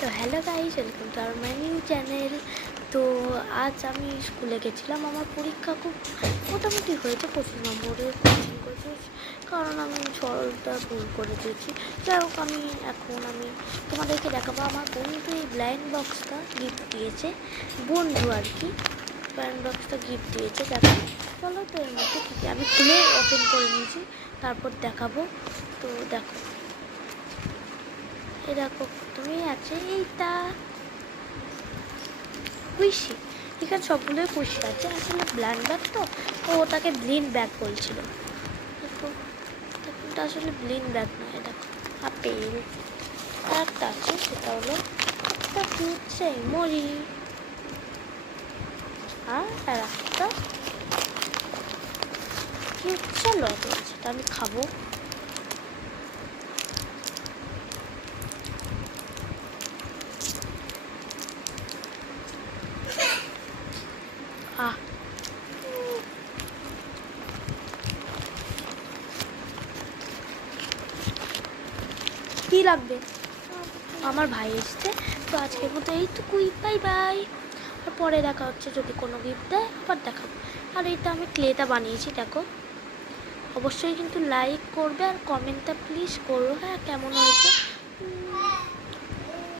তো hello guys, welcome to our my new channel. তো আজ আমি স্কুলে গেছিলাম। আমার পরীক্ষা খুব মোটামুটি হয়েছে, 25 নম্বরের কোচিং করছে, কারণ আমি সরলটা ভুল করে দিয়েছি। যাই হোক, এখন আমি তোমাদেরকে দেখাবো। আমার বন্ধু এই ব্লাইন্ড বক্সটা গিফট দিয়েছে, বন্ধু আর কি। ব্লাইন্ড বক্সটা গিফট দিয়েছে, দেখো। চলো, তো এর মধ্যে কী আমি খুলে ওপেন করে নিয়েছি, তারপর দেখাবো। তো দেখো, এই দেখো তুমি আছে এইটা কুইশি। এখানে সবগুলোই কুইশি আছে। আসলে ব্ল্যান্ড ব্যাগ তো, ও ওটাকে ব্লিন ব্যাগ বলছিল। দেখো, এটা আসলে ব্লিন ব্যাগ নয়। দেখো আপেল একটা আছে, সেটা হলো একটা কিউট মরি, আর একটা কিউট লটে, সেটা আমি খাবো। আহ কি লাগবে? আমার ভাই এসছে। তো আজকের মতো এইটুকুই, বাই বাই। আর পরে দেখা হচ্ছে, যদি কোনো গিফট দেয় আবার দেখাবো। আর এইটা আমি ক্লেটা বানিয়েছি, দেখো। অবশ্যই কিন্তু লাইক করবে আর কমেন্টটা প্লিজ করো, হ্যাঁ, কেমন হয়েছে।